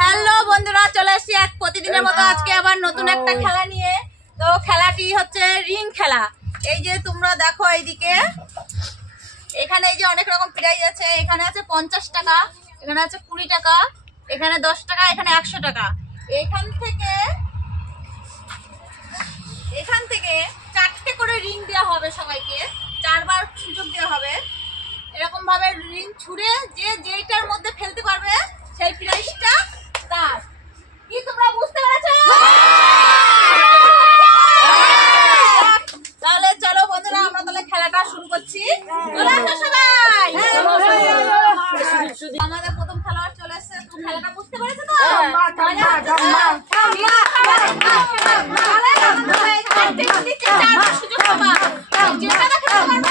Hello বন্ধুরা, চলে এসেছি এক প্রতিদিনের মতো আজকে আবার নতুন একটা খেলা নিয়ে। তো খেলাটি হচ্ছে রিং খেলা। এই যে তোমরা দেখো এইদিকে, এখানে এই যে অনেক রকম প্রাইজ আছে। এখানে আছে 50 টাকা, এখানে আছে 20 টাকা, এখানে 10 টাকা, এখানে 100 টাকা। এখান থেকে 4টে করে রিং দেওয়া হবে সবাইকে, 4 বার সুযোগ দেওয়া হবে। এরকম ভাবে রিং ছুঁড়ে যে যেইটার মধ্যে ফেলতে পারবে সেই প্রাইজটা তার। কি তোমরা বুঝতে পেরেছো? তাহলে চলো বন্ধুরা, আমরা তাহলে খেলাটা শুরু করছি। চলে আসো সবাই। আমাদের প্রথম খেলোয়াড় চলে এসেছে। তুমি খেলাটা বুঝতে পেরেছো তো? সুযোগ পাবা, যেটা খেলতে পারবা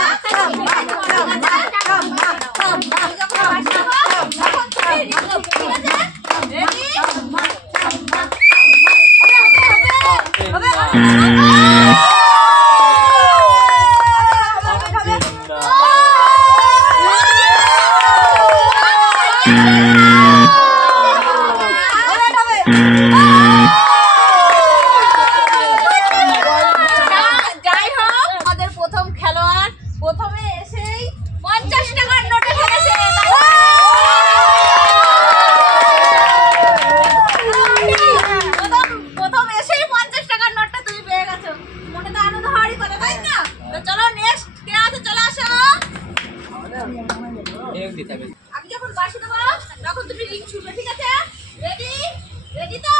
আমি যখন বাসি দেবো তখন তুমি রিং ছুঁড়বে, ঠিক আছে? রেডি? রেডি তো?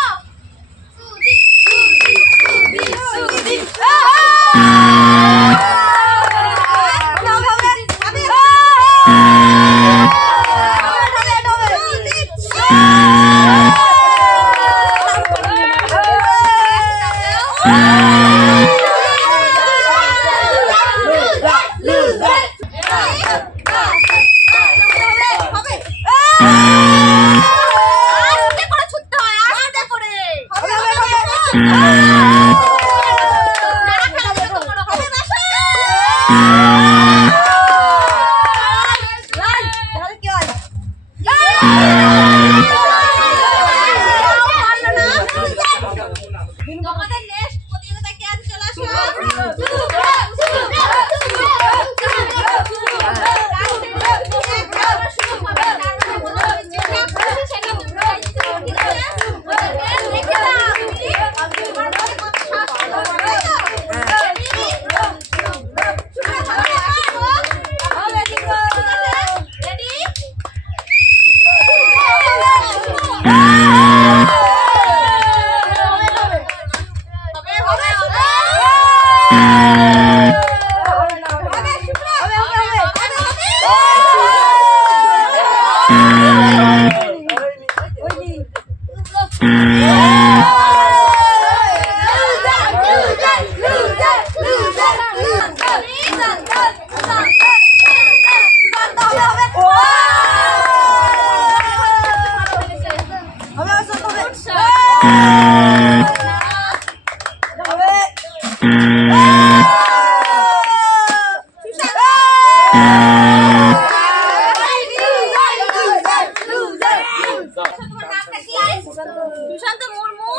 সুশান্ত মুর্মু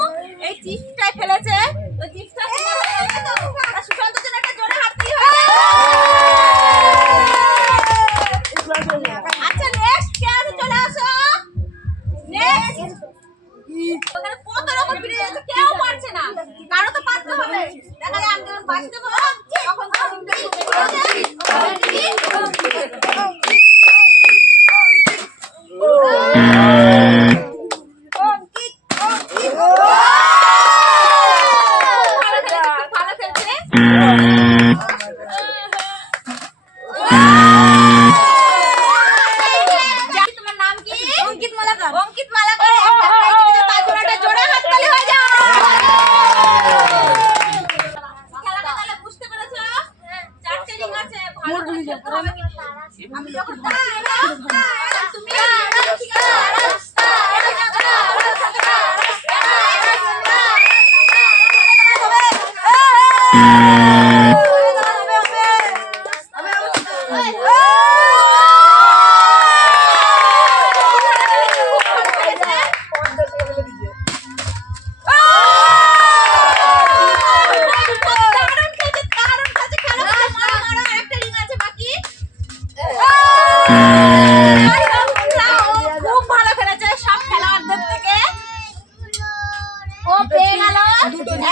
এই চিপসটাই ফেলেছে। তো চিপসটা সুশান্তের জন্য একটা জোরে হাততালি হবে। আচ্ছা নেক্সট কে আছে? চলে আসো। নেক্সট ওখানে কত রকম প্লেয়ার আছে, কেউ পারছে না, কারো তো পারতে হবে। দেখা যায় আমি যখন বাঁচতে পারবো তখন আমি যখন তুমি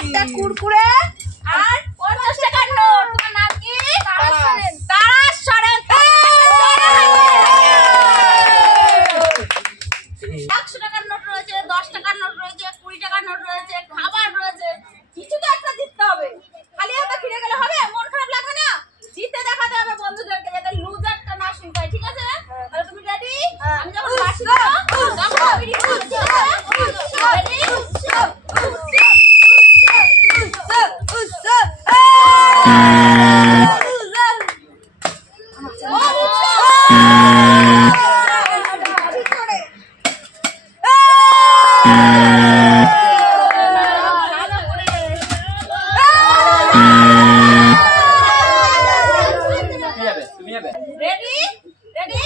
একটা কুরকুরে আর 50 টাকার নোট। তোমার নাম কি? তারাশ সরেন। 100 টাকার নোট রয়েছে, 10 টাকার নোট রয়েছে, 20 টাকার নোট রয়েছে, খাবার রয়েছে। কিছু তো একটা জিততে হবে, খালি হাতে ফিরে গেলে হবে? মন খারাপ লাগবে না? জিতে দেখাতে হবে বন্ধুদেরকে, যাতে লুজারটা না শুনতে হয়। ঠিক আছে? তাহলে তুমি রেডি? আমি যখন বাঁশি দেব তখন আমি রেডি। Ready? Ready?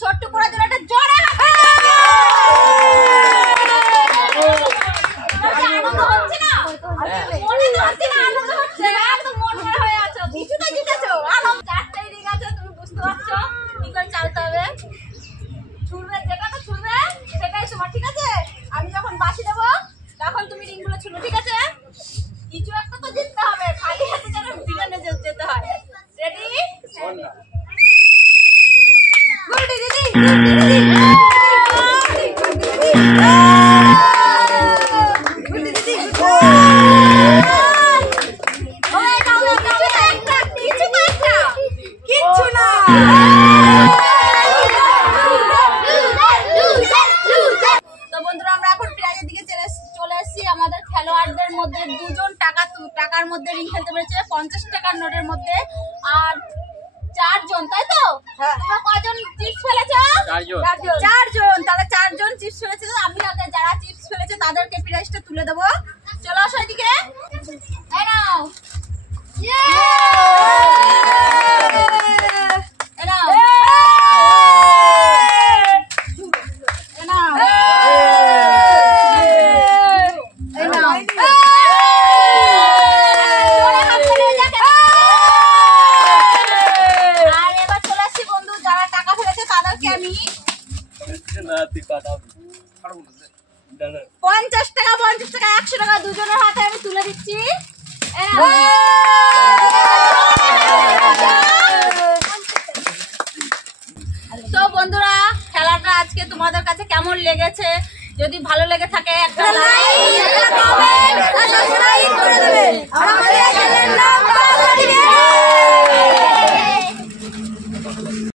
ছোট্ট পড়ার জন্য একটা জোরে আনন্দ হচ্ছে না? মনে হচ্ছে না আনন্দ হচ্ছে? একদম মন ভরা হয়ে আছো, কিছুটা জিতেছো। আনন্দ চারটাই রিং আছে, তুমি বুঝতে পারছো কি করে চালতে হবে। ছুড়বে, যেটা তো ছুড়বে সেটাই তোমার। ঠিক আছে? আমি যখন বাঁশি দেবো তখন তুমি রিংগুলো ছুড়বে। ঠিক আছে? কিছু একটা তো জিততে হবে, খালি হাতে যেন বিমানে যেতে হয়। রেডি? গুড্ডি দিদি, গুড্ডি দিদি, গুড্ডি দিদি, কিচ্ছু না। তো বন্ধুরা, আমরা এখন প্রাইজের দিকে চলে এসেছি। আমাদের খেলোয়াড়দের মধ্যে দুজন টাকার মধ্যে রিং খেলতে পেরেছে, 50 টাকার নোটের মধ্যে। আর 4 জন, তাই তো? তোমরা কয়জন চিপস ফেলেছো? 4 জন। তাহলে 4 জন চিপস ফেলেছে। আমি আগে যারা চিপস ফেলেছে তাদেরকে প্রাইজটা তুলে দেবো। চলো আসো এদিকে। এই নাও। এই নাও। এই নাও। এই নাও। আর এবার চলে আসছি বন্ধু, যারা টাকা ফেলেছে তাদেরকে আমি 50 টাকা 100 টাকা দুজনের হাতে আমি তুলে দিচ্ছি। তো বন্ধুরা, খেলাটা আজকে তোমাদের কাছে কেমন লেগেছে? যদি ভালো লেগে থাকে একটা লাইক, একটা কমেন্ট আর সাবস্ক্রাইব করে দেবে। আর আমাদের চ্যানেলের নাম